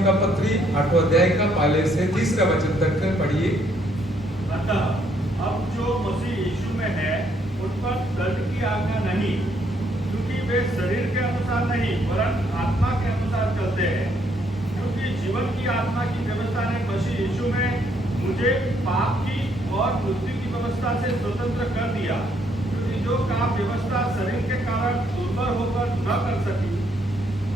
इब्रानियों का पत्री 8वां अध्याय का पहले से 3रा वचन तक पढ़िए। अतः अब जो मसीह यीशु में है उन पर दंड की आज्ञा नहीं, क्योंकि वे शरीर के अनुसार नहीं वरन आत्मा के अनुसार चलते हैं। क्योंकि जीवन की आत्मा की व्यवस्था ने मसीह यीशु में मुझे पाप की और मृत्यु की व्यवस्था से स्वतंत्र कर दिया। क्योंकि जो काम व्यवस्था शरीर के कारण दुर्बल होकर न कर सकी,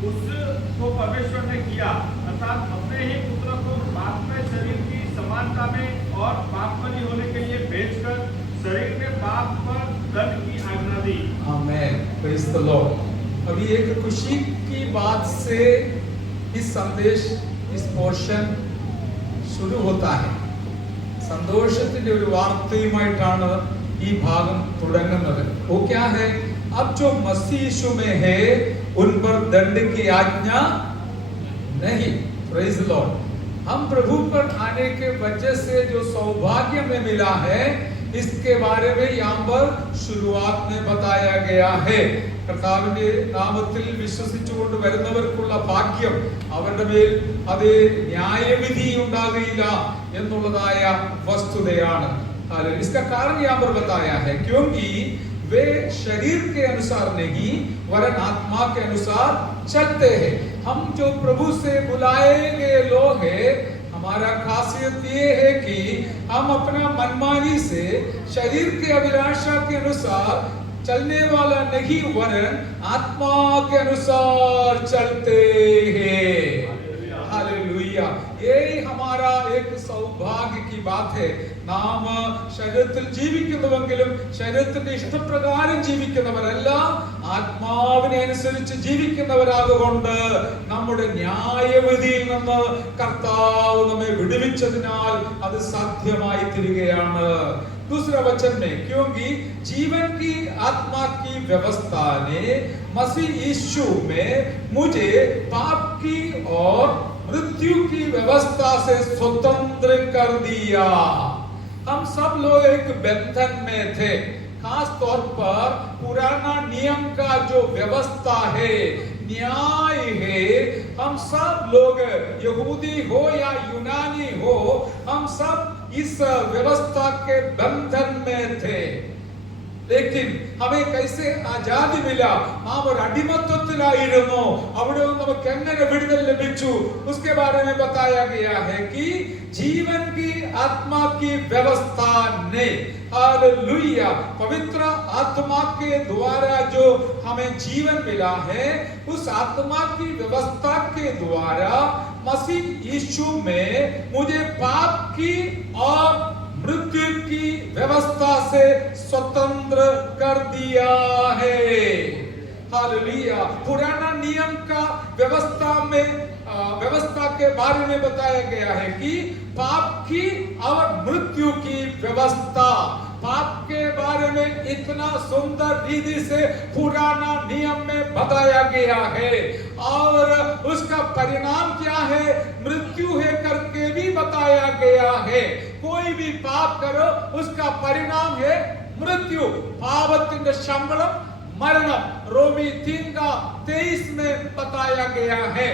उसको परमेश्वर ने किया, अर्थात अपने ही पुत्र को पाप में शरीर की समानता में और पाप बलि होने के लिए भेजकर शरीर में पाप पर दंड की आज्ञा दी। आमेन, प्रेज द लॉर्ड। अभी एक खुशी की बात से इस संदेश, इस पोर्शन शुरू होता है। സന്തോഷത്തിന്റെ ഒരു വാർത്തയുമായിട്ടാണ് ഈ ഭാഗം തുടങ്ങുന്നത്। वो क्या है? अब जो मसीह यीशु में है उन पर दंड की आज्ञा नहीं। Praise the Lord. हम प्रभु पर आने के वजह से जो सौभाग्य में मिला है, इसके बारे में यहाँ पर शुरुआत में बताया गया है। കർത്താവിന്റെ നാമത്തിൽ വിശ്വസിച്ചുകൊണ്ട് വരുന്നവർക്കുള്ള ഭാഗ്യം അവരുടെ മേൽ അത് ന്യായവിധി ഉണ്ടാകില്ല എന്നുള്ളതായ വസ്തുതയാണ്। इसका कारण यहाँ पर बताया है, क्योंकि वे शरीर के अनुसार नहीं वरन आत्मा के अनुसार चलते हैं। हम जो प्रभु से बुलाए गए लोग हैं, हमारा खासियत ये है कि हम अपना मनमानी से शरीर के अभिलाषा के अनुसार चलने वाला नहीं वरन आत्मा के अनुसार चलते हैं। हालेलुया। यही हमारा एक सौभाग्य की बात है। നാം ശരീരത്തിൽ ജീവിക്കുന്നുവെങ്കിലും ശരീരത്തിന്റെ ഇഷ്ടപ്രകാരം ജീവിക്കുന്നവരല്ല, ആത്മാവിനെ അനുസരിച്ച് ജീവിക്കുന്നവരാകൊണ്ട് നമ്മുടെ ന്യായവിധിയിൽ നിന്ന് കർത്താവ് നമ്മെ വിടുവിച്ചതിനാൽ അത് സാധ്യമായി തീരുകയാണ്। दूसरा वचन में, क्योंकि जीवन की आत्मा की व्यवस्था ने मसीह यीशु में मुझे पाप की और मृत्यु की व्यवस्था से स्वतंत्र कर दिया। हम सब लोग एक बंधन में थे। खास तौर पर पुराना नियम का जो व्यवस्था है, न्याय है, हम सब लोग यहूदी हो या यूनानी हो, हम सब इस व्यवस्था के बंधन में थे। लेकिन हमें कैसे आजादी मिला? നാം ഒരു അടിമത്വത്തിലായിരുന്നു, അവിടെ നിന്ന് നമുക്ക് എങ്ങനെ വിടുതൽ ലഭിച്ചു? उसके बारे में बताया गया है कि जीवन की आत्मा की व्यवस्था ने, हालेलुया, पवित्र आत्मा के द्वारा जो हमें जीवन मिला है, उस आत्मा की व्यवस्था के द्वारा मसीह यीशु में मुझे पाप की और मृत्यु की व्यवस्था से स्वतंत्र कर दिया है। हालेलुया। पुराना नियम का व्यवस्था के बारे में बताया गया है कि पाप की और मृत्यु की व्यवस्था। पाप के बारे में इतना सुंदर रीति से पुराना नियम में बताया गया है, और उसका परिणाम क्या है, मृत्यु है करके भी बताया गया है। कोई भी पाप करो उसका परिणाम है मृत्यु। पापത്തിന്റെ ശമ്പളം मरणम, रोमी 3:23 में बताया गया है।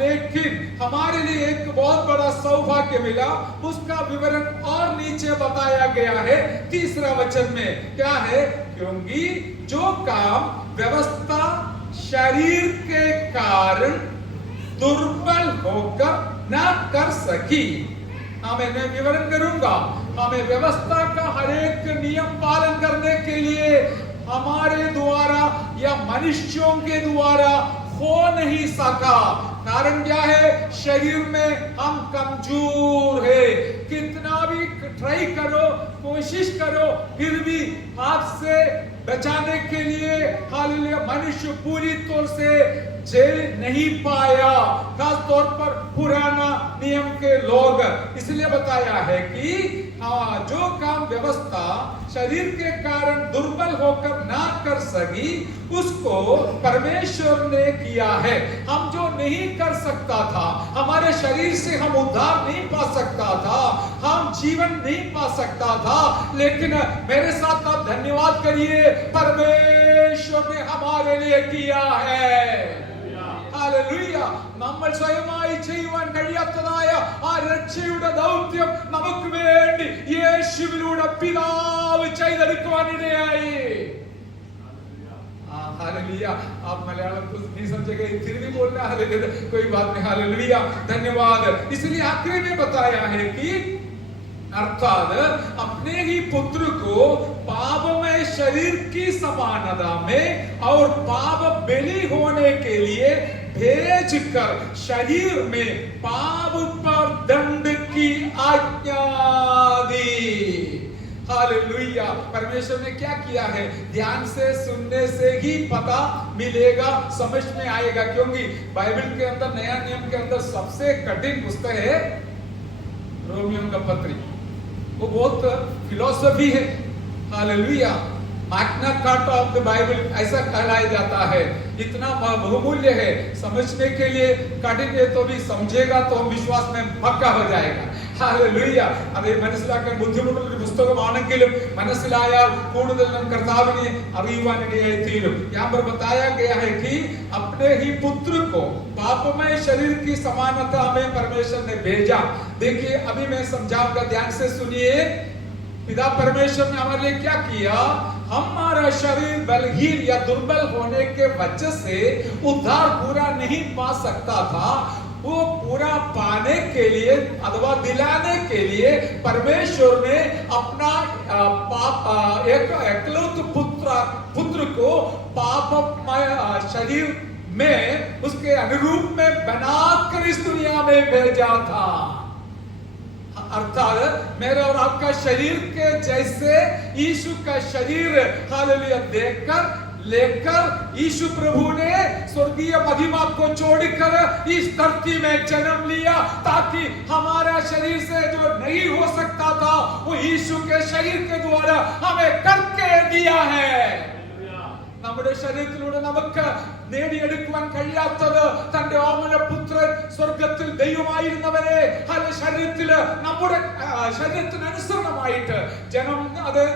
लेकिन हमारे लिए एक बहुत बड़ा सौभाग्य मिला, उसका विवरण और नीचे बताया गया है 3रा वचन में। क्या है? क्योंकि जो काम व्यवस्था शरीर के कारण दुर्बल होकर न कर सकी, मैं विवरण करूंगा। हमें व्यवस्था का हर एक नियम पालन करने के लिए हमारे द्वारा या मनुष्यों के द्वारा हो नहीं सका। कारण क्या है? शरीर में हम कमजोर है। कितना भी ट्राई करो, कोशिश करो, फिर भी पाप से बचाने के लिए हालेलुया मनुष्य पूरी तौर से झेल नहीं पाया, खास तौर पर पुराना नियम के लोग। इसलिए बताया है कि जो काम व्यवस्था शरीर के कारण दुर्बल होकर ना कर सकी, उसको परमेश्वर ने किया है। हम जो नहीं कर सकता था, हमारे शरीर से हम उद्धार नहीं पा सकता था, हम जीवन नहीं पा सकता था, लेकिन मेरे साथ आप धन्यवाद करिए, परमेश्वर ने हमारे लिए किया है। हालेलुया। നമ്മൾ സ്വയമായി ചെയ്യുവാൻ കഴിയാത്തതായ ആ രക്ഷയുടെ ദൗത്യം നമുക്ക് വേണ്ടി യേശുവിലൂടെ പിതാവ് ചെയ്തെടുക്കുവാനിടയായി. हालेलुया. आप मलयालम तो नहीं समझेंगे, फिर भी बोलना हालेलुया, कोई बात नहीं. हालेलुया, धन्यवाद. इसलिए आखिरी में बताया है कि अर्थात अपने ही पुत्र को पापमय शरीर की समानता में और पाप बलि होने के लिए भेजकर शरीर में पाप पर दंड की आज्ञा दी. हालेलुया. परमेश्वर ने क्या किया है? ध्यान से सुनने से ही पता मिलेगा, समझ में आएगा. क्योंकि बाइबल के अंदर, नया नियम के अंदर सबसे कठिन पुस्तक है रोमियो का पत्री. वो बहुत फिलोसफी है. Hallelujah. Magna carta of the Bible ऐसा कहलाया जाता है. इतना बहुमूल्य है, समझने के लिए कठिन है तो भी समझेगा तो विश्वास में पक्का हो जाएगा. हालेलुया. അത് മനസ്സിലാക്കാൻ ബുദ്ധിമുട്ടുള്ള ഒരു പുസ്തകമാണെങ്കിലും മനസ്സിലായാൽ കൂടുതൽ നാം കർത്താവിനെ അറിയുവാനിടയായി തീരും. यहाँ पर बताया गया है कि अपने ही पुत्र को पापमय शरीर की समानता में परमेश्वर ने भेजा. देखिए अभी मैं समझाऊंगा, ध्यान से सुनिए. पिता परमेश्वर ने हमारे लिए क्या किया? हमारा शरीर बलहीन या दुर्बल होने के वजह से उद्धार पूरा नहीं पा सकता था. वो पूरा पाने के लिए अथवा दिलाने के लिए परमेश्वर ने अपना एक एकलौते पुत्र को पापमय शरीर में उसके अनुरूप में बनाकर इस दुनिया में भेजा था. अर्थात मेरे और आपका शरीर के जैसे यीशु का शरीर हालेलुया देखकर लेकर यीशु प्रभु ने स्वर्गीय महिमा को छोड़कर इस धरती में जन्म लिया, ताकि हमारा शरीर से जो नहीं हो सकता था वो यीशु के शरीर के द्वारा हमें करके दिया है. നമ്മുടെ ശരീരത്തിലൂടെ നമുക്ക് നേടിയെടുക്കുവാൻ കഴിയാത്തത് തന്റെ ഓമന പുത്രൻ സ്വർഗത്തിൽ ദൈവമായിരുന്നവരെ ശരീരത്തിൽ നമ്മുടെ ശരീരത്തിന് അനുസരണമായിട്ട്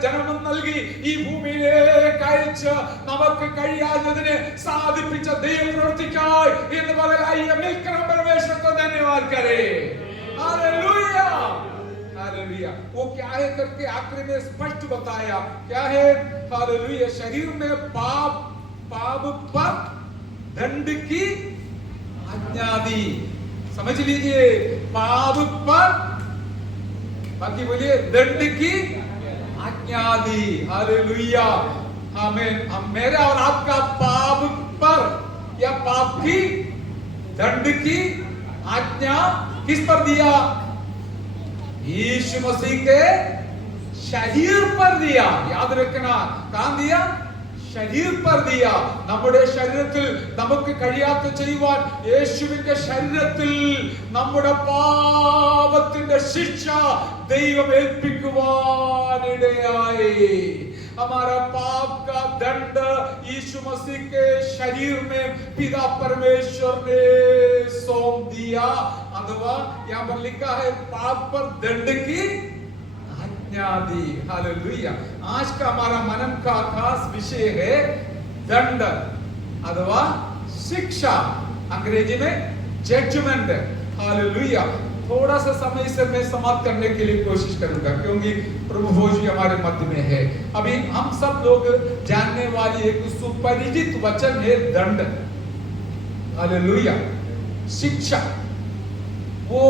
ജന്മം നൽകി ഈ ഭൂമിയിലേക്ക് അയച്ച് നമുക്ക് കഴിയാത്തതിനെ സാധിപ്പിച്ച ദൈവപ്രവൃത്തിക്കായി ഇന്ന് പകലായി മിൽക്കണം परमेश्वर को धन्यवाद करे. हालेलुया. हालेलुया. वो क्या है करके आखिरी में स्पष्ट बताया. क्या है? हालेलुया. शरीर में पाप पर दंड की आज्ञा दी. समझ लीजिए, पाप पर, बाकी बोलिए, दंड की आज्ञा दी. हालेलुया. आमीन. मेरा और आपका पाप पर या पाप की दंड की आज्ञा किस पर दिया? यीशु मसीह के शरीर पर दिया. याद रखना, कहां दिया? शरीर पर दिया. നമ്മുടെ ശരീരത്തിൽ നമുക്ക് കഴിയാത്ത ചെയ്യുവാൻ യേശുവിന്റെ ശരീരത്തിൽ നമ്മുടെ പാപത്തിന്റെ ശിക്ഷ ദൈവം ഏൽപ്പിക്കുവാനിടയായി. हमारा पाप का दंड यीशु मसीह के शरीर में पिता परमेश्वर ने सौंप दिया. अथवा यहाँ पर लिखा है पाप पर दंड की आज्ञा दी. हालेलुया. आज का हमारा मनन का खास विषय है दंड अथवा शिक्षा, अंग्रेजी में जजमेंट. हालेलुया. थोड़ा सा समय से मैं समाप्त करने के लिए कोशिश करूंगा, क्योंकि प्रभु भोज भी हमारे मध्य में है. अभी हम सब लोग जानने वाली एक सुपरिचित वचन है दंड. हालेलुया. शिक्षा. वो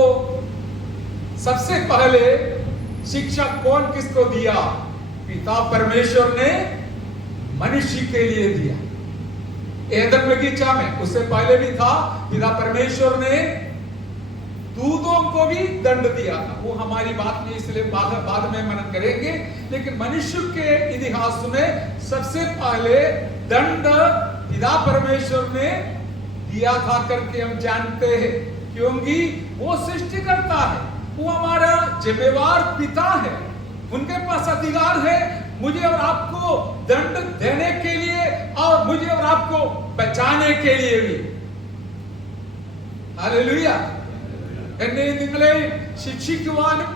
सबसे पहले शिक्षा कौन किसको दिया? पिता परमेश्वर ने मनुष्य के लिए दिया. एदन बगीचा में, उससे पहले भी था, पिता परमेश्वर ने दूतों को भी दंड दिया था. वो हमारी बात नहीं, इसलिए बाद में मनन करेंगे. लेकिन मनुष्य के इतिहास में सबसे पहले दंड पिता परमेश्वर ने दिया था करके हम जानते हैं, क्योंकि वो सृष्टिकर्ता है. वो हमारा जिम्मेवार पिता है. उनके पास अधिकार है मुझे और आपको दंड देने के लिए और मुझे और आपको बचाने के लिए भी. हालेलुया. എന്നെയും നിങ്ങളെയും ശിക്ഷിക്കുവാനും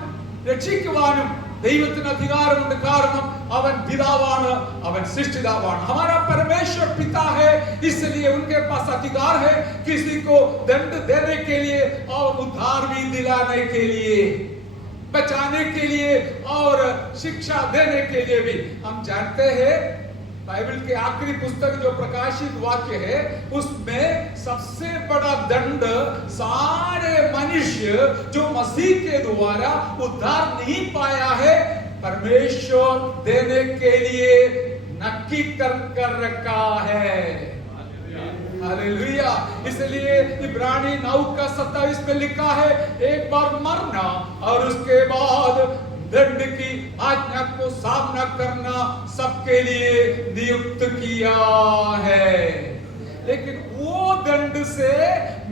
രക്ഷിക്കുവാനും ദൈവത്തിന് അധികാരമുണ്ട്, കാരണം അവൻ പിതാവാണ്, അവൻ സൃഷ്ടിതാവാണ്. हमारा परमेश्वर पिता है, इसलिए उनके पास अधिकार है किसी को दंड देने के लिए और उद्धार भी दिलाने के लिए, बचाने के लिए और शिक्षा देने के लिए भी. हम जानते हैं बाइबल के आखिरी पुस्तक जो प्रकाशित वाक्य है, उसमें सबसे बड़ा दंड सारे मनुष्य जो मसीह के द्वारा उद्धार नहीं पाया है, परमेश्वर देने के लिए नक्की कर रखा है. हालेलुया. इसलिए इब्रानी 9:27 में लिखा है, एक बार मरना और उसके बाद दंड की आज्ञा को सामना करना सबके लिए नियुक्त किया है. लेकिन वो दंड से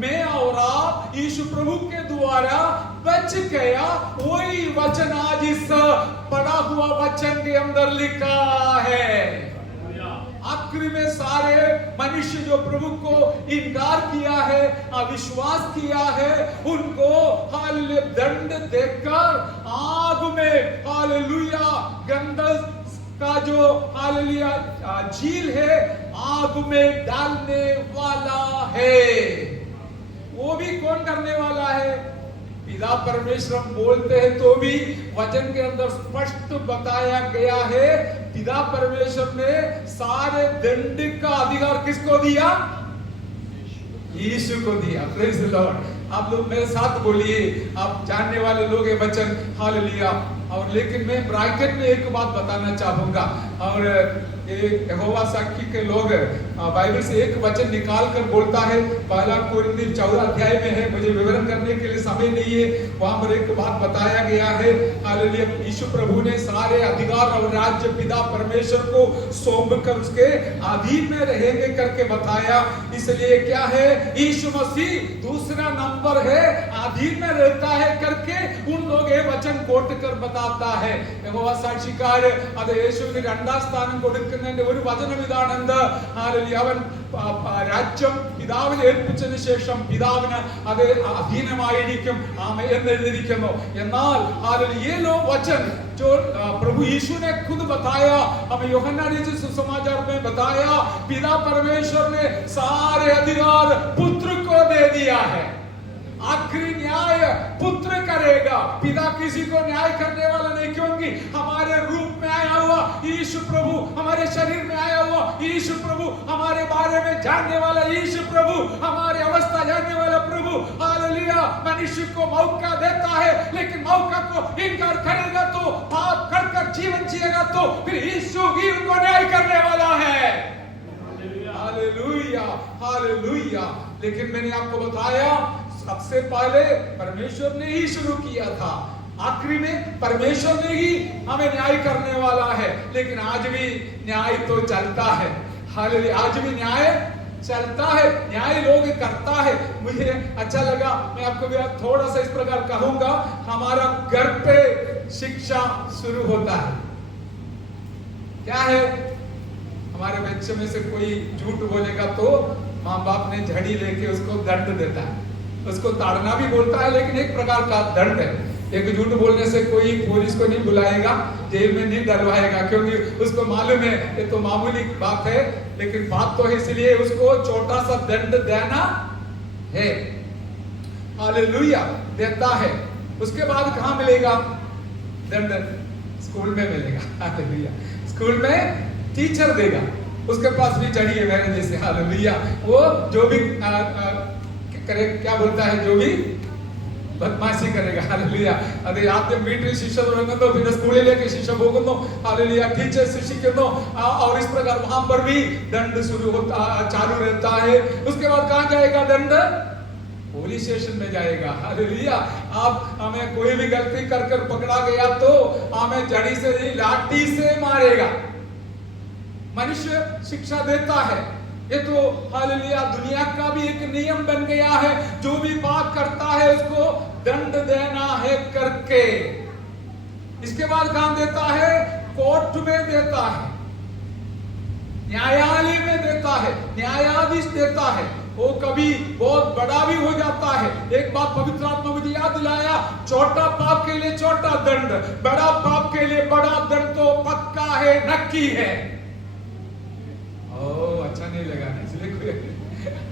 मैं और आप यीशु प्रभु के द्वारा बच गया. वही वचन आज इस पढ़ा हुआ वचन के अंदर लिखा है. आखिरी में सारे मनुष्य जो प्रभु को इनकार किया है, अविश्वास किया है, उनको हालेलुया दंड देकर आग में हालेलुया गंधक का जो हालेलुया झील है, आग में डालने वाला है. वो भी कौन करने वाला है? पिता परमेश्वर बोलते हैं तो भी वचन के अंदर स्पष्ट बताया गया है, पिता परमेश्वर ने सारे दंड का अधिकार किसको दिया? यीशु को दिया. Praise the Lord. आप लोग मेरे साथ बोलिए, आप जानने वाले लोग ये वचन. हालेलुया. और लेकिन मैं ब्रैकेट में एक बात बताना चाहूंगा, और यहोवा साक्षी के लोग बाइबल से एक वचन निकाल कर बोलता है, पहला कोरिन्थी 14 अध्याय में है, मुझे विवरण करने के लिए समय नहीं है. वहां पर एक बात बताया गया है, हालेलुया, यीशु प्रभु ने सारे अधिकार और राज्य पिता परमेश्वर को सौंप कर उसके अधीन में रहेंगे करके बताया. इसलिए क्या है, यीशु मसीह दूसरा नंबर है, अधीन में रहता है करके उन लोग ये वचन कोट कर बताता है. യഹോവ സാക്ഷിക്കാർ അത് യേശുവിന് രണ്ടാം സ്ഥാനം കൊടുക്കുന്നതിന്റെ ഒരു വചനം ഇതാണെന്ന്, അവൻ രാജ്യം പിതാവിനെ ഏൽപ്പിച്ചതിന് ശേഷം പിതാവിന് അത് അധീനമായിരിക്കും എന്ന് എഴുതിയിരിക്കുന്നു. എന്നാൽ ये लो वचन जो प्रभु यीशु ने खुद बताया, हमें यूहन्ना ने सुसमाचार में बताया, पिता परमेश्वर ने सारे अधिकार पुत्र को दे दिया है. आखिरी न्याय पुत्र करेगा. पिता किसी को न्याय करने वाला नहीं, क्योंकि हमारे रूप में आया हुआ यीशु प्रभु, हमारे शरीर में आया हुआ यीशु प्रभु, हमारे बारे में जानने वाला यीशु प्रभु, हमारे अवस्था जानने वाला प्रभु, हालेलुया, मनुष्य को मौका देता है, लेकिन मौका को इनकार करेगा तो, पाप कर जीवन जिएगा तो फिर यीशु ही उनको न्याय करने वाला है. Hallelujah, hallelujah. लेकिन मैंने आपको बताया, सबसे पहले परमेश्वर ने ही शुरू किया था, आखिरी में परमेश्वर ने ही हमें न्याय करने वाला है. लेकिन आज भी न्याय तो चलता है. हालेलुया, आज भी न्याय चलता है, न्याय लोग करता है. मुझे अच्छा लगा, मैं आपको भी थोड़ा सा इस प्रकार कहूंगा, हमारा घर पे शिक्षा शुरू होता है. क्या है, हमारे बच्चे में से कोई झूठ बोलेगा तो माँ बाप ने झड़ी लेके उसको दंड देता है, उसको ताड़ना भी बोलता है, लेकिन एक प्रकार का दंड है. एक झूठ बोलने से कोई पुलिस को नहीं बुलाएगा, जेल में नहीं डलवाएगा, क्योंकि उसको मालूम है ये तो मामूली बात है, लेकिन बात तो है, इसलिए उसको छोटा सा दंड देना है. हालेलुया, देता है. उसके बाद कहाँ मिलेगा दंड? स्कूल में मिलेगा. हालेलुया, स्कूल में टीचर देगा, उसके पास भी चढ़ी है मेरे जैसे. हालेलुया, वो जो भी करे, क्या बोलता है, जो भी बदमाशी करेगा. हालेलुया. अरे आप जब വീട്ടിൽ ശിക്ഷ തുടങ്ങുന്നു, പിന്നെ സ്കൂളിലേക്ക് ശിക്ഷ പോകുന്നു. हालेलुया, टीचर शिक्षिക്കുന്നു, और इस प्रकार वहां पर भी दंड शुरू होता चालू रहता है. उसके बाद कहां जाएगा दंड? पुलिस स्टेशन में जाएगा. हालेलुया. आप हमें कोई भी गलती कर पकड़ा गया तो हमें जड़ी से नहीं, लाठी से मारेगा. मनुष्य शिक्षा देता है. ये तो हालेलुया दुनिया का भी एक नियम बन गया है, जो भी पाप करता है उसको दंड देना है करके. इसके बाद कहां देता है? कोर्ट में देता है, न्यायालय में देता है, न्यायाधीश देता है. वो कभी बहुत बड़ा भी हो जाता है। एक बात पवित्र आत्मा मुझे याद दिलाया, छोटा पाप के लिए छोटा दंड, बड़ा पाप के लिए बड़ा दंड तो पक्का है, नक्की है। ओ अच्छा नहीं लगा ना, इसलिए कोई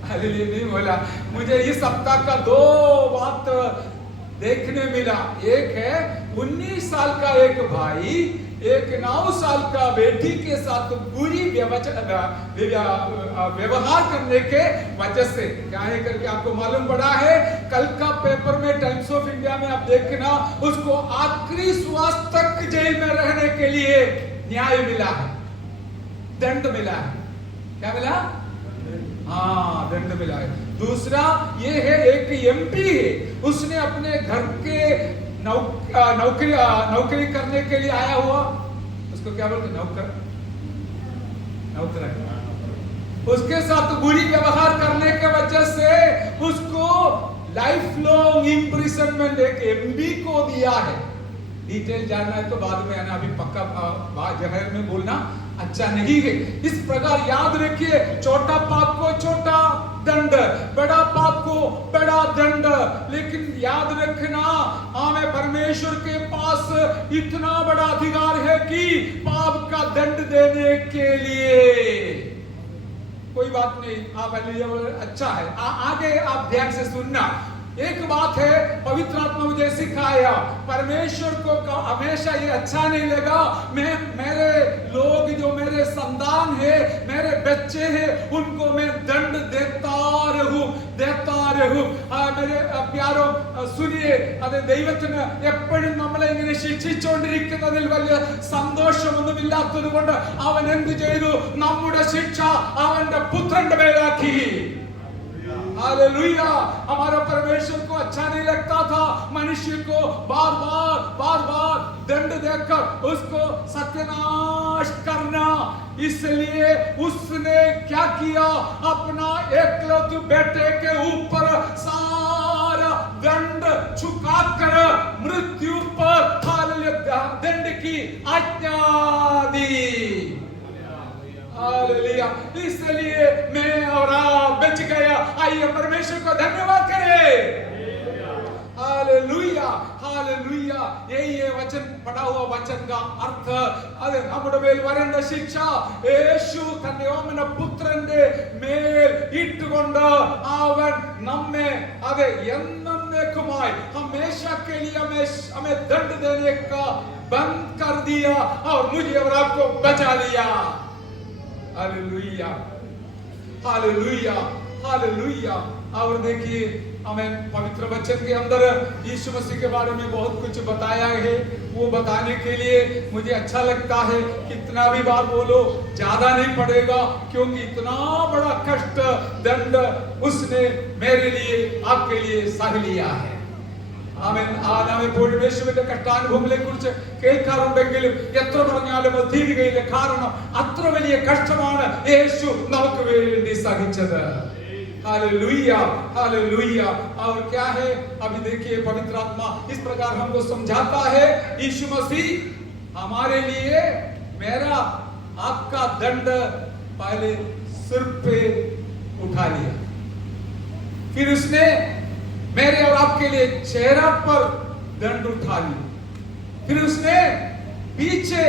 हालेलुया नहीं बोला। मुझे इस सप्ताह का 2 बात देखने मिला। एक है 19 साल का एक भाई एक 9 साल का बेटी के साथ बुरी व्यवहार करने के वजह से क्या है करके आपको मालूम पड़ा है। कल का पेपर में टाइम्स ऑफ इंडिया में आप देखना, उसको आखिरी श्वास तक जेल में रहने के लिए न्याय मिला है, दंड मिला है। क्या मिला? हाँ, दंड मिला है। दूसरा ये है, एक एमपी है, उसने अपने घर के नौकरी करने के लिए आया हुआ, उसको क्या बोलते, नौकर, उसके साथ बुरी व्यवहार करने के वजह से उसको लाइफ लॉन्ग इम्प्रिजनमेंट एक एमपी को दिया है। डिटेल जानना है तो बाद में आना, अभी पक्का जहर में बोलना अच्छा नहीं है। इस प्रकार याद रखिए, छोटा पाप को छोटा दंड, बड़ा पाप को बड़ा दंड। लेकिन याद रखना, हमें परमेश्वर के पास इतना बड़ा अधिकार है कि पाप का दंड देने के लिए। कोई बात नहीं, आप अच्छा है, आगे आप ध्यान से सुनना। एक बात है, पवित्र आत्मा मुझे सिखाया, परमेश्वर को हमेशा ये अच्छा नहीं लगा मेरे लोग जो मेरे संतान है, मेरे बच्चे हैं, उनको मैं दंड देता रहूं। मेरे प्यारो सुनिए, അത് ദൈവത്തിന് എപ്പോഴും നമ്മളെ ഇങ്ങനെ ശിക്ഷിച്ചുകൊണ്ടിരിക്കുന്നതിൽ വലിയ സന്തോഷമൊന്നുമില്ലാത്തത് കൊണ്ട് അവൻ എന്ത് ചെയ്തു? നമ്മുടെ ശിക്ഷ അവന്റെ പുത്രന്റെ മേലാക്കി। हालेलुया। हमारा परमेश्वर को अच्छा नहीं लगता था मनुष्य को बार बार दंड देकर उसको सत्यानाश करना, इसलिए उसने क्या किया? अपना एकलौते बेटे के ऊपर सारा दंड झुकाकर मृत्यु पर हालेलुया दंड की आज्ञा दी। हालेलुया। इसलिए मैं और आप बच गया। आइए परमेश्वर को धन्यवाद करें। Hallelujah, hallelujah. यही है वचन, पढ़ा हुआ वचन का अर्थ। अरे നമ്മുടെ മേൽ വരേണ്ട ശിക്ഷ യേശു തന്റെ ഓമന പുത്രന്റെ മേൽ ഇട്ടുകൊണ്ട് അവൻ നമ്മെ അതെ എന്നേക്കുമായി हमेशा के लिए हमें दंड देने का बंद कर दिया और मुझे और आपको बचा लिया। Hallelujah, hallelujah, hallelujah. और देखिए, हमें पवित्र वचन के अंदर यीशु मसीह के बारे में बहुत कुछ बताया है। वो बताने के लिए मुझे अच्छा लगता है, कितना भी बार बोलो ज्यादा नहीं पड़ेगा, क्योंकि इतना बड़ा कष्ट दंड उसने मेरे लिए आपके लिए सह लिया है। ആമേൻ. ആദാമെപ്പോഴും യേശുവിന്റെ കഷ്ടാനുഭവങ്ങളെ കുറിച്ച് കേൾക്കാറുണ്ടെങ്കിലും എത്ര പറഞ്ഞാലും അത് തീരുകയില്ല. കാരണം അത്ര വലിയ കഷ്ടമാണ് യേശു നമുക്ക് വേണ്ടി സഹിച്ചത്। Hallelujah, hallelujah. और क्या है, अभी देखिए पवित्र आत्मा इस प्रकार हमको समझाता है, यीशु मसीह हमारे लिए मेरा आपका दंड पहले सिर पे उठा लिया, फिर उसने मेरे और आपके लिए चेहरा पर दंड उठा लिया, फिर उसने पीछे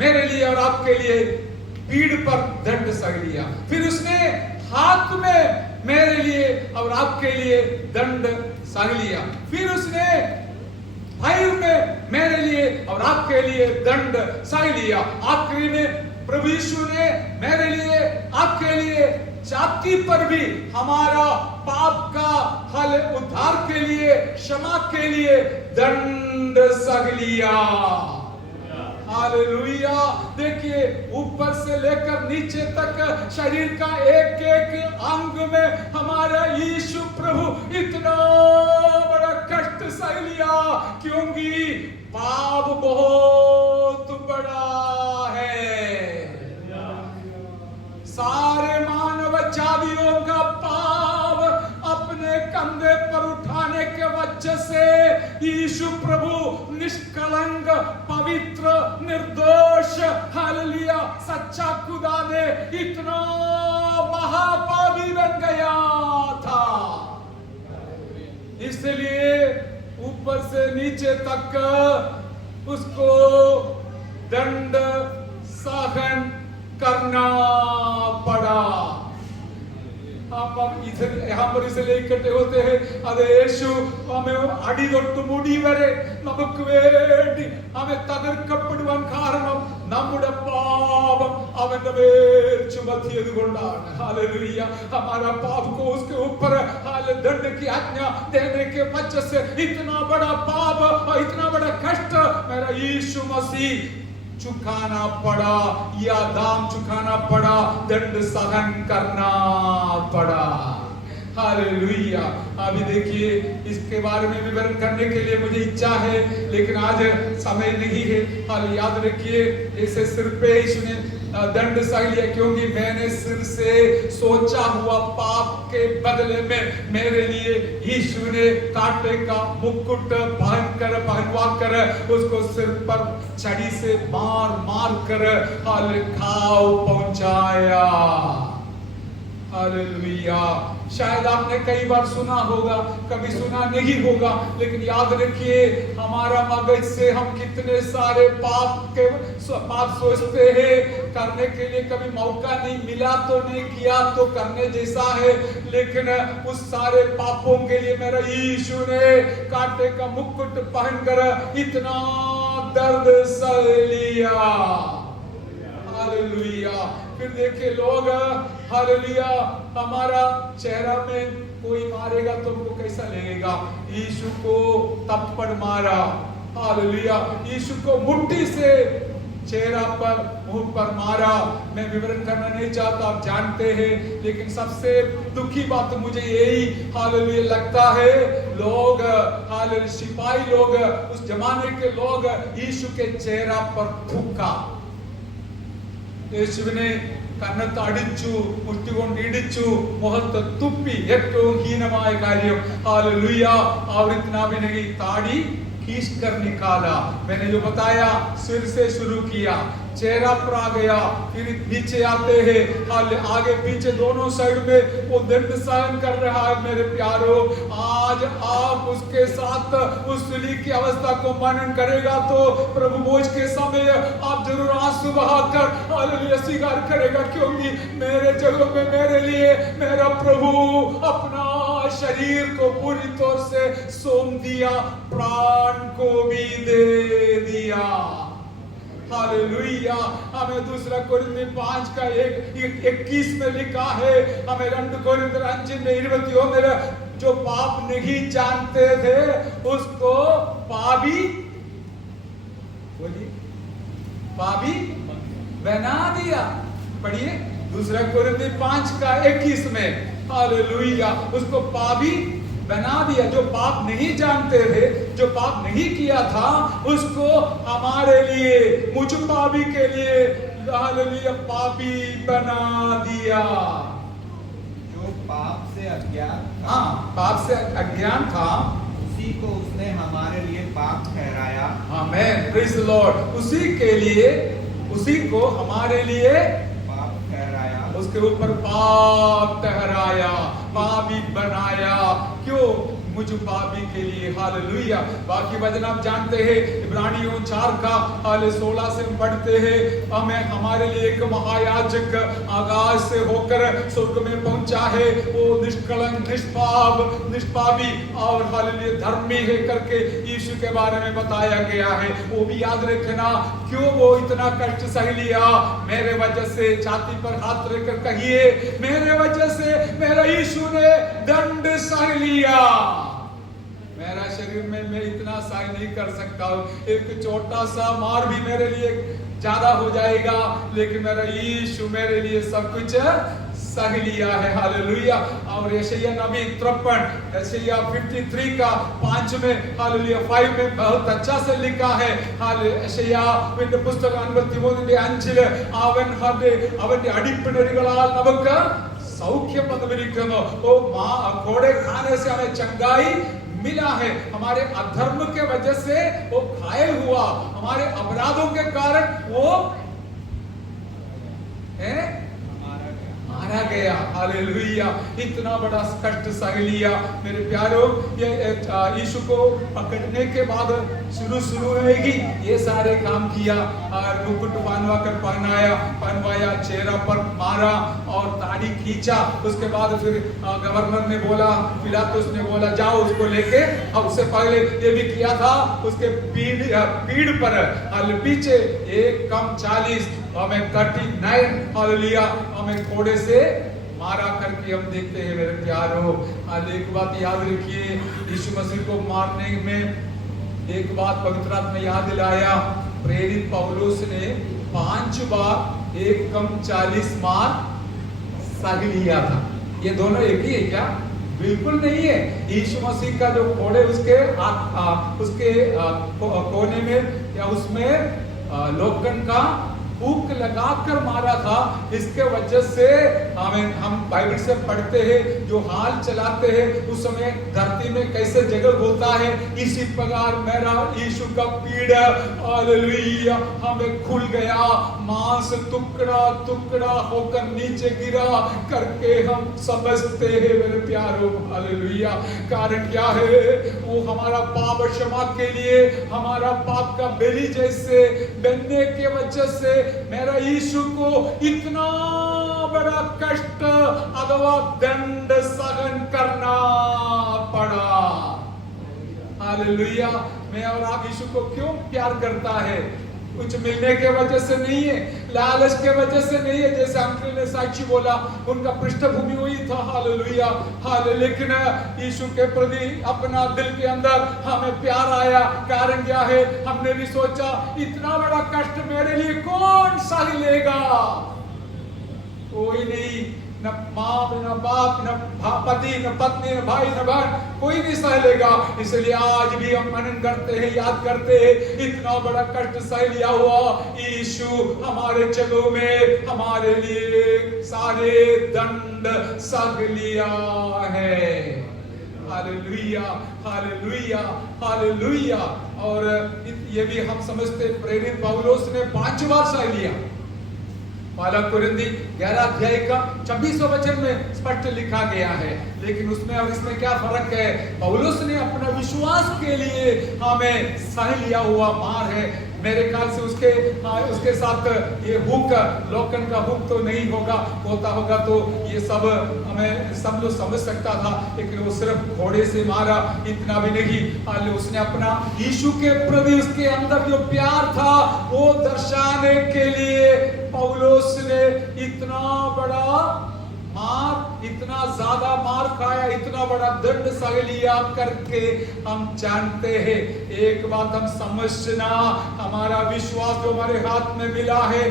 मेरे लिए और आपके लिए पीठ पर दंड सह लिया, फिर उसने हाथ में मेरे लिए और आपके लिए दंड सह लिया, फिर उसने पैर में मेरे लिए और आपके लिए दंड सह लिया। आखिरी में प्रभु यीशु ने मेरे लिए आपके लिए छाती पर भी हमारा पाप का हल उद्धार के लिए, क्षमा के लिए दंड सह लिया। हालेलुया। देखिए, ऊपर से लेकर नीचे तक शरीर का एक एक अंग में हमारा यीशु प्रभु इतना बड़ा कष्ट सह लिया, क्योंकि पाप बहुत बड़ा है। सारे मानव जातियों का पाप अपने कंधे पर उठाने के वजह से यीशु प्रभु निष्कलंक, पवित्र, निर्दोष, हालेलुया, सच्चा खुदा ने इतना महापापी बन गया था। इसलिए ऊपर से नीचे तक उसको दंड सहन करना पड़ा। हम इधर यहाँ पर इसलिए इकट्ठे होते हैं, अरे यीशु हमें अड़ी തൊട്ട് മുടി വരെ നമുക്ക് വേണ്ടി हमें തകർക്കപ്പെടുവാൻ കാരണം നമ്മുടെ പാപം അവന്റെ മേൽ ചുമത്തിയത് കൊണ്ടാണ്। हालेलुया। हमारा पाप को उसके ऊपर दंड की आज्ञा देने के वजह से इतना बड़ा पाप, इतना बड़ा कष्ट मेरा यीशु मसीह चुकाना पड़ा, या दाम चुकाना पड़ा, दंड सहन करना पड़ा। हालेलुया। अभी देखिए इसके बारे में विवरण करने के लिए मुझे इच्छा है, लेकिन आज समय नहीं है। हाल याद रखिए, ऐसे सिर पे यीशु ने दंड सह लिया, क्योंकि मैंने सिर से सोचा हुआ पाप के बदले में मेरे लिए यीशु ने कांटे का मुकुट पहनवा कर उसको सिर पर छड़ी से मार मार कर घाव पहुंचाया। हालेलुया। शायद आपने कई बार सुना होगा, कभी सुना नहीं होगा, लेकिन याद रखिए हमारा मगज से हम कितने सारे पाप सोचते हैं करने के लिए, कभी मौका नहीं मिला तो नहीं किया तो करने जैसा है, लेकिन उस सारे पापों के लिए मेरा यीशु ने कांटे का मुकुट पहनकर इतना दर्द सह लिया। हालेलुया। फिर देखिए लोग, हालेलुया, हमारा चेहरा में कोई मारेगा तो हमको कैसा लगेगा? यीशु को थप्पड़ मारा, हालेलुया, यीशु को मुट्ठी से चेहरा पर मुंह पर मारा। मैं विवरण करना नहीं चाहता, आप जानते हैं, लेकिन सबसे दुखी बात मुझे यही हालेलुया लगता है, लोग हालेलुया सिपाही लोग, उस जमाने के लोग यीशु के चेहरा पर थूका। യേശുവിനെ കന്നത്ത് അടിച്ചു, മുഷ്ടി കൊണ്ട് ഇടിച്ചു, മുഖത്ത് തുപ്പി, ഏറ്റവും ഹീനമായ കാര്യം। हालेलुया। और इतना भी नहीं, ताड़ी खींच कर निकाला। मैंने जो बताया, सिर से शुरू किया, चेहरा पर आ गया, फिर नीचे आते हैं, आगे पीछे दोनों साइड में वो दंड सहन कर रहा है। मेरे प्यारो, आज आप उसके साथ उस सूली की अवस्था को मनन करेगा तो प्रभु भोज के समय आप जरूर आंसू बहाकर हालेलुया स्वीकार करेगा, क्योंकि मेरे जगह में मेरे लिए मेरा प्रभु अपना शरीर को पूरी तौर से सौंप दिया, प्राण को भी दे दिया। हालेलुया। हमें दूसरा कोरिन्थियर 5 का 21 में लिखा है, हमें 2 कोरिन्थियर 5 में 21 जो पाप नहीं जानते थे उसको पापी, बोलिए, पापी बना दिया। पढ़िए, दूसरा कोरिन्थियर 5 का 21 में, हालेलुया, उसको पापी बना दिया। जो पाप नहीं जानते थे, जो पाप नहीं किया था, उसको हमारे लिए, मुझ पापी के लिए हालेलुया पापी बना दिया। जो पाप से अज्ञान था, हाँ, पाप से अज्ञान था, उसी को उसने हमारे लिए पाप ठहराया। आमेन, प्रेज़ द लॉर्ड। उसी के लिए, उसी को हमारे लिए पाप ठहराया, उसके ऊपर पाप ठहराया, पापी बनाया। क्यों? मुझ पापी के लिए। हालेलुया। बाकी वचन आप जानते हैं, इब्रानियों 4 का 16 से पढ़ते हैं, हमें हमारे लिए एक महायाजक आकाश से होकर स्वर्ग में पहुंचा है, वो निष्कलंक, निष्पापी और हालेलुया धर्मी है करके यीशु के बारे में बताया गया है। वो भी याद रखना, क्यों वो इतना कष्ट सह लिया? मेरे वजह से। छाती पर हाथ रखकर कहिए, मेरे वजह से मेरा यीशु ने दंड सह लिया। मेरा शरीर में मैं इतना सह नहीं कर सकता हूँ, एक छोटा सा मार भी मेरे लिए ज्यादा हो जाएगा, लेकिन मेरा यीशु मेरे लिए सब कुछ सह लिया है। हालेलुया। और यशायाह नबी 53, यशायाह 53 का 5 में, हालेलुया 5 में बहुत अच्छा से लिखा है। यशायाह പുസ്തകം 53:5 അവന്റെ അടിപ്പിണരുകളാൽ നമുക്ക് സൗഖ്യം വന്നിരിക്കുന്നു। ഓ घोड़े खाने से हमें चंगाई मिला है, हमारे अधर्म के वजह से वो घायल हुआ, हमारे अपराधों के कारण वो मारा मारा गया। हालेलुया, इतना बड़ा कष्ट सह लिया मेरे प्यारों। ये यीशु को पकड़ने के बाद शुरू में ही ये सारे काम किया, और मुकुट पहनवाया, चेहरा पर मारा और दाढ़ी खींचा। उसके बाद फिर गवर्नर ने बोला, पिलातुस ने बोला जाओ उसको लेके, और उससे पहले ये भी किया था उसके पीठ पर पीछे 1:40 हमें 39 हालेलुया हमें घोड़े से मारा करके हम देखते हैं मेरे प्यारों। एक बात याद रखिए, यीशु मसीह को मारने में एक बात पवित्र आत्मा याद दिलाया, प्रेरित पौलुस ने 5 बार 1:40 मार सह लिया था। ये दोनों एक ही है क्या? बिल्कुल नहीं है। यीशु मसीह का जो घोड़े उसके कोने में या उसमें लोखंड का हुक लगाकर मारा था। इसके वजह से हम बाइबल से पढ़ते हैं, जो हाल चलाते हैं उस समय धरती में कैसे जगह होता है, इसी प्रकार मेरा यीशु का पीड़ हालेलुया हमें खुल गया, मांस टुकड़ा टुकड़ा होकर नीचे गिरा करके हम समझते हैं मेरे प्यारों। हालेलुया, कारण क्या है? वो हमारा पाप क्षमा के लिए हमारा पाप का बलि जैसे बनने के वजह से मेरा यीशु को इतना बड़ा कष्ट अथवा दंड सहन करना पड़ा। हालेलुया, मैं और आप यीशु को क्यों प्यार करता है? कुछ मिलने के वजह से नहीं है, लालच के वजह से नहीं है। जैसे अंकल ने साक्षी बोला, उनका पृष्ठभूमि हुई था। हालेलुया, लेकिन यीशु के प्रति अपना दिल के अंदर हमें प्यार आया। कारण क्या है? हमने भी सोचा इतना बड़ा कष्ट मेरे लिए कौन सह लेगा? कोई नहीं, न माँ न बाप, न पति, न पत्नी, न भाई, न बहन, कोई नहीं सह लेगा। इसलिए आज भी हम मनन करते हैं, याद करते हैं, इतना बड़ा कष्ट सह लिया हुआ यीशु हमारे जगहों में हमारे लिए सारे दंड सह लिया है। Hallelujah, hallelujah, hallelujah. और ये भी हम समझते, प्रेरित पौलुस ने 5 बार सह लिया। पहला कुरिन्थी 11 अध्याय का 26वां वचन में स्पष्ट लिखा गया है। लेकिन उसमें और इसमें क्या फर्क है? पौलुस ने अपना विश्वास के लिए हमें सह लिया हुआ मार है। मेरे ख्याल से उसके साथ ये हुक, लोखंड का हुक तो नहीं होगा तो ये सब हमें सब लोग समझ सकता था। लेकिन वो सिर्फ घोड़े से मारा, इतना भी नहीं। उसने अपना यीशु के प्रति उसके अंदर जो प्यार था वो दर्शाने के लिए पौलुस ने इतना बड़ा मार, इतना ज्यादा मार खाया, इतना बड़ा दंड सह लिया करके हम जानते हैं। एक बात हम समझना, हमारा विश्वास जो हमारे हाथ में मिला है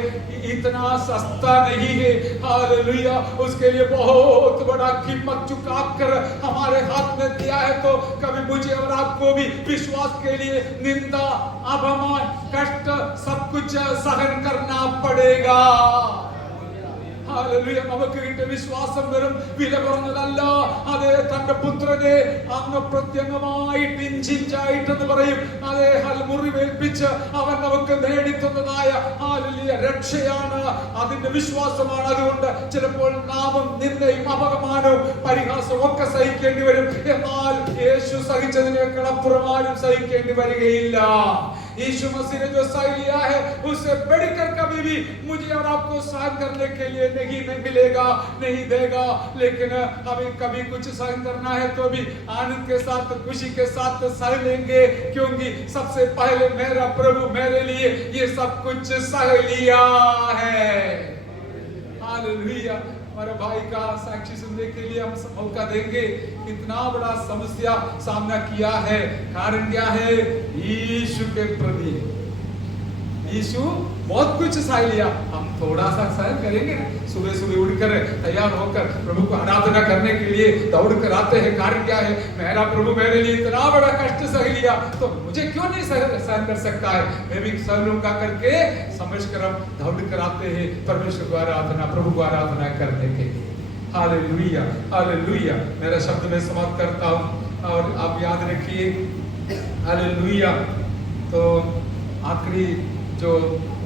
इतना सस्ता नहीं है। हालेलुया, उसके लिए बहुत बड़ा कीमत चुका कर हमारे हाथ में दिया है। तो कभी मुझे और आपको भी विश्वास के लिए निंदा, अपमान, कष्ट सब कुछ सहन करना पड़ेगा। ഹല്ലേലൂയ, നമുക്ക് കിട്ടിയ വിശ്വാസം വെറും വില കുറഞ്ഞതല്ല. അതേ, തന്റെ പുത്രനെ അങ്ങ് പ്രത്യംഗമായിട്ട് ഇഞ്ചിഞ്ചായിട്ടെന്ന് പറയും, അതേ, മുറിവേൽപ്പിച്ച് അവൻ നമുക്ക് നേടിത്തന്നതായ ഹല്ലേലൂയ രക്ഷയാണ്, അതിന്റെ വിശ്വാസമാണ്. അതുകൊണ്ട് ചിലപ്പോൾ നാമം, നിന്ദയും, അപമാനവും, പരിഹാസവും ഒക്കെ സഹിക്കേണ്ടി വരും. എന്നാൽ യേശു സഹിച്ചതിനേക്കാൾ അപ്പുറമാരും സഹിക്കേണ്ടി വരികയില്ല. यीशु मसीह ने जो सह लिया है उससे बढ़कर कभी भी मुझे और आपको सहन करने के लिए नहीं मिलेगा, नहीं देगा। लेकिन हमें कभी कुछ सहन करना है तो भी आनंद के साथ, खुशी के साथ सह लेंगे, क्योंकि सबसे पहले मेरा प्रभु मेरे लिए ये सब कुछ सह लिया है। हालेलुया। हमारे भाई का साक्षी सुनने के लिए हम मौका देंगे। कितना बड़ा समस्या सामना किया है। कारण क्या है? यीशु के प्रति यीशु बहुत कुछ सह लिया, हम थोड़ा सा सहन करेंगे। सुबह सुबह उठकर तैयार होकर प्रभु को आराधना करने के लिए दौड़ कर आते हैं। कारण क्या है? मेरा प्रभु मेरे लिए इतना बड़ा कष्ट सह लिया, तो मुझे क्यों नहीं सहन कर सकता है? मैं भी सह लूंगा करके समझ कर हम दौड़ कर आते हैं परमेश्वर को आराधना, प्रभु को आराधना करने के लिए। Hallelujah, hallelujah. मेरा शब्द में समाप्त करता हूँ और आप याद रखिए, हालेलुया। तो आखिरी जो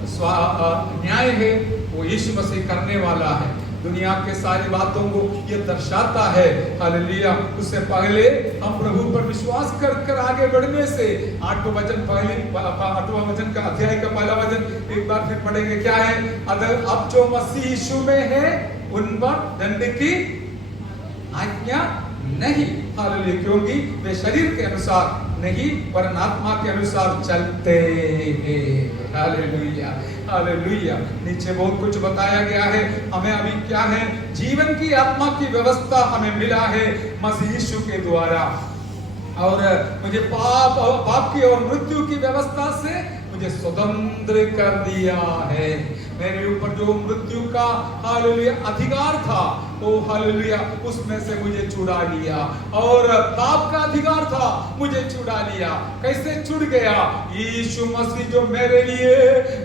न्याय है वो यीशु मसीह करने वाला है। दुनिया के सारी बातों को ये दर्शाता है। हालेलुया। उससे पहले हम प्रभु पर विश्वास कर आगे बढ़ने से 8वां वचन का अध्याय का पहला वचन एक बार फिर पढ़ेंगे। क्या है? अब जो मसीह यीशु में है उन पर दंड की आज्ञा नहीं। हालेलुया। क्योंकि वे शरीर के अनुसार नहीं वरन आत्मा के अनुसार चलते हैं। Hallelujah, hallelujah. नीचे बहुत कुछ बताया गया है। हमें अभी क्या है? जीवन की आत्मा की व्यवस्था हमें मिला है मसीह यीशु के द्वारा। और मुझे पाप की और मृत्यु की व्यवस्था से मुझे स्वतंत्र कर दिया है। मेरे ऊपर जो मृत्यु का हालेलुया अधिकार था, ओ हालेलुया, उसमें से मुझे छुड़ा लिया। और पाप का अधिकार था, मुझे छुड़ा लिया। कैसे छुड़ गया? यीशु मसीह जो मेरे लिए,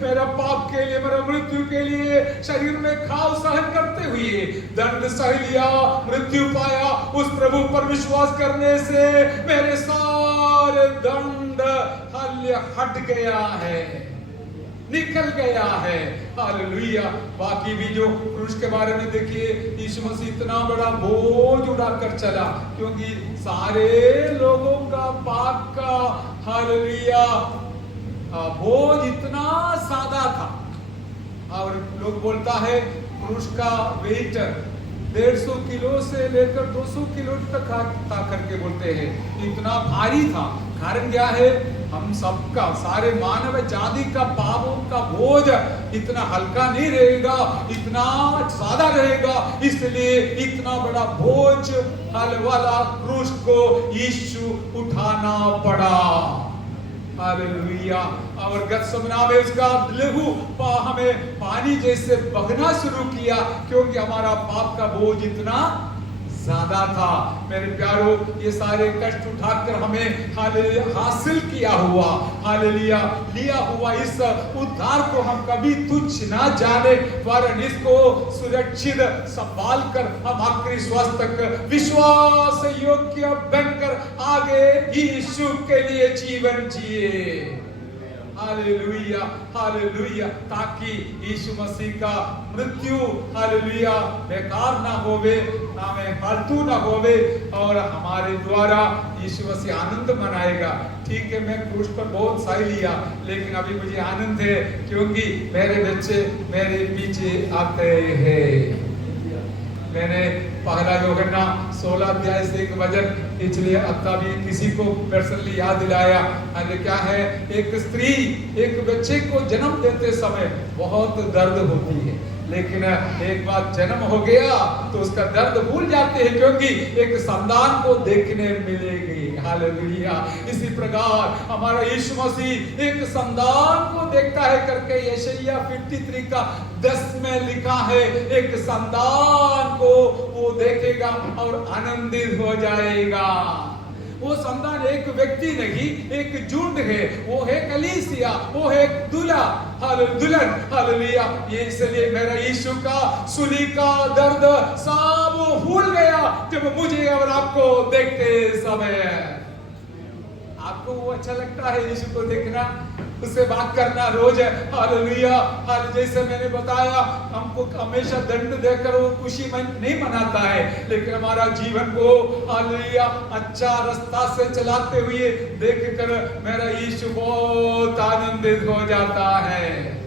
मेरा पाप के लिए, मेरा मृत्यु के लिए शरीर में घाव सहन करते हुए दंड सह लिया, मृत्यु पाया। उस प्रभु पर विश्वास करने से मेरे सारे दंड हट गया है, निकल गया है। हालेलुया। बाकी भी जो क्रूस के बारे में देखिए, यीशु मसीह इतना बड़ा बोझ उठाकर चला, क्योंकि सारे लोगों का पाप का हालेलुया बोझ इतना सादा था। और लोग बोलता है क्रूस का वेट 150 किलो से लेकर 200 किलो तक था करके बोलते हैं। इतना भारी था। कारण क्या है? हम सबका, सारे मानव जाति का पापों का बोझ इतना हल्का नहीं रहेगा, इतना सादा रहेगा। इसलिए इतना बड़ा बोझ हल वाला क्रूस को यीशु उठाना पड़ा। हालेलुया। और गत्समना में उसका लहू हमें पानी जैसे बहना शुरू किया, क्योंकि हमारा पाप का बोझ इतना ज्यादा था। मेरे प्यारो, ये सारे कष्ट उठाकर हमें हालेलुया हासिल किया हुआ, हालेलुया लिया हुआ इस उद्धार को हम कभी तुच्छ ना जाने, वरन इसको सुरक्षित संभाल कर हम आखिरी श्वास तक विश्वास योग्य बनकर आगे यीशु के लिए जीवन जिए। Hallelujah, hallelujah. ताकि यीशु मसीह का मृत्यु हालेलुया बेकार ना होवे, हमें फालतू ना होवे, और हमारे द्वारा यीशु मसीह आनंद मनाएगा। ठीक है, मैं क्रूस पर बहुत सह लिया, लेकिन अभी मुझे आनंद है, क्योंकि मेरे बच्चे मेरे पीछे आते हैं। मैंने पहला यूहन्ना 16 अध्याय से एक वचन इसलिए अब भी किसी को पर्सनली याद दिलाया। अरे क्या है? एक स्त्री एक बच्चे को जन्म देते समय बहुत दर्द होती है, लेकिन एक बार जन्म हो गया तो उसका दर्द भूल जाते हैं, क्योंकि एक संतान को देखने मिलेगी। हालेलुया। इसी प्रकार हमारा यीशु मसीह एक संतान को देखता है करके यशायाह 53 का 10 में लिखा है। एक संतान को वो देखेगा और आनंदित हो जाएगा। वो संतान एक व्यक्ति नहीं, एक झुंड है। वो है कलीसिया, वो है दूल्हा, दुल्हन। हालेलुया। ये इसलिए मेरा यीशु का सूली का दर्द सब भूल गया जब मुझे और आपको देखते समय। आपको वो अच्छा लगता है यीशु को देखना, उससे बात करना रोज? हालेलुया। जैसे मैंने बताया, हमको हमेशा दंड देकर वो खुशी नहीं मनाता है, लेकिन हमारा जीवन को हालेलुया अच्छा रास्ता से चलाते हुए देखकर मेरा यीशु बहुत आनंदित हो जाता है।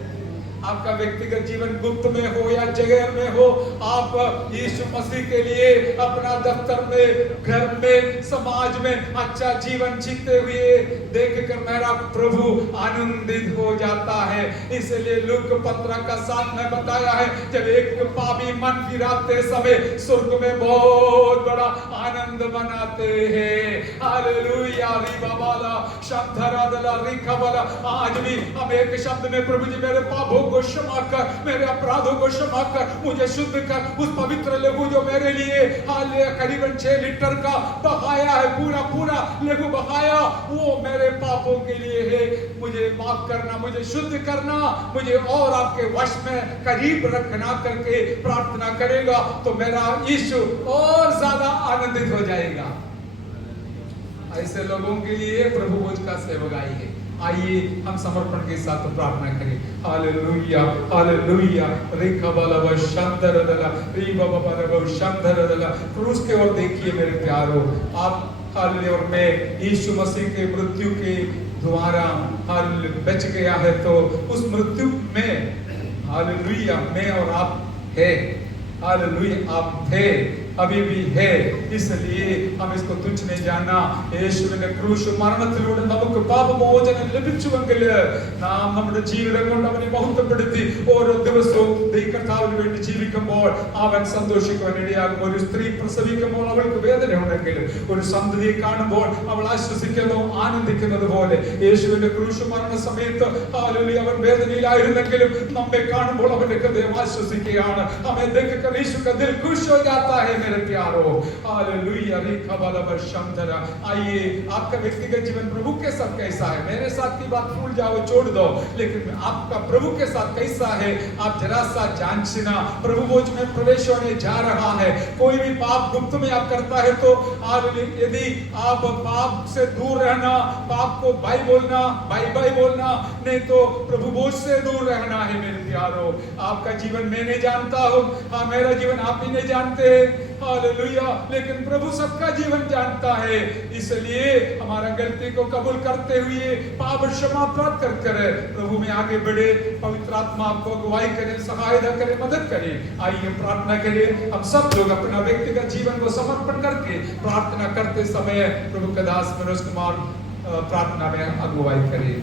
आपका व्यक्तिगत जीवन गुप्त में हो या जगह में हो, आप यीशु मसीह के लिए अपना दफ्तर में, घर में, समाज में अच्छा जीवन जीते हुए देखकर मेरा प्रभु आनंदित हो जाता है। इसलिए लूक 15 का 7 में बताया है, जब एक पापी मन फिराते समय स्वर्ग में बहुत बड़ा आनंद मनाते हैं। हालेलुया। रिबाबाला शब्दरादला रिखबाला। आज भी हम एक शब्द में, प्रभु जी मेरे पापों को क्षमा कर, मेरे अपराधों को क्षमा कर, मुझे शुद्ध कर। उस पवित्र लहू जो मेरे लिए हालेलुया करीबन 6 लीटर का बहाया है, पूरा लहू बहाया, वो मेरे पापों के लिए है। मुझे माफ करना, मुझे शुद्ध करना, मुझे और आपके वश में करीब रखना करके प्रार्थना करेगा तो मेरा यीशु और ज्यादा आनंदित हो जाएगा। ऐसे लोगों के लिए प्रभु मुझ का सेवकाई है। आइए हम समर्पण के साथ प्रार्थना करें। Hallelujah hallelujah. रेखा बाला व शंदर दला री बाबा बाला व शंदर दला। क्रूस के ओर देखिए मेरे प्यारो, आप हालेलुया, और मैं यीशु मसीह के मृत्यु के द्वारा हालेलुया बच गया है, तो उस मृत्यु में हालेलुया मैं और आप है, हालेलुया आप थे, अभी भी है, इसलिए हम इसको तुच्छ नहीं जाना। യേശുവിന്റെ ക്രൂശ് മരണത്തിലൂടെ നമുക്ക് പാപമോചനം ലഭിച്ചുവെങ്കിൽ നാം നമ്മുടെ ജീവിതം കൊണ്ട് അവനെ മഹത്വപ്പെടുത്തി ഓരോ ദിവസവും ദൈവകർത്താവിന് വേണ്ടി ജീവിക്കുമ്പോൾ അവൻ സന്തോഷിക്കുവാൻ ഇടയാകും. ഒരു സ്ത്രീ പ്രസവിക്കുമ്പോൾ അവൾക്ക് വേദന ഉണ്ടെങ്കിൽ ഒരു സന്തതിയെ കാണുമ്പോൾ അവൾ ആശ്വസിക്കുന്നു, ആനന്ദിക്കുന്നത് പോലെ യേശുവിന്റെ ക്രൂശ് മരണ സമയത്ത് ഹല്ലേലൂയ അവൻ വേദനയിലായിരുന്നെങ്കിലും നമ്മെ കാണുമ്പോൾ അവന്റെ ഹൃദയം ആശ്വസിക്കുകയാണ്. हमें देखकर यीशु का दिल खुश हो जाता है मेरे प्यारो। हालेलुया। रेखा बाला व शंदर। आइए, आपका व्यक्तिगत जीवन प्रभु के साथ कैसा है? मेरे साथ की बात भूल जाओ, छोड़ दो, लेकिन आपका प्रभु के साथ कैसा है आप जरा सा जांचना। प्रभु भोज में प्रवेश होने जा रहा है। कोई भी पाप गुप्त में आप करता है तो यदि आप पाप से दूर रहना, पाप को बाय बोलना, बाय बाय बोलना, नहीं तो प्रभु भोज से दूर रहना है मेरे प्यारो। आपका जीवन मैं नहीं जानता हूँ, हाँ मेरा जीवन आप भी नहीं जानते हैं, हालेलुया, लेकिन प्रभु सबका जीवन जानता है। इसलिए हमारा गलती को कबूल करते हुए पाप क्षमा प्राप्त कर प्रभु में आगे बढ़े। पवित्र आत्मा आपको अगुवाई करे, सहायता करे, मदद करे। आइए प्रार्थना करें। हम सब लोग अपना व्यक्तिगत जीवन को समर्पण करके प्रार्थना करते समय प्रभु का दास मनोज कुमार प्रार्थना में अगुवाई करे।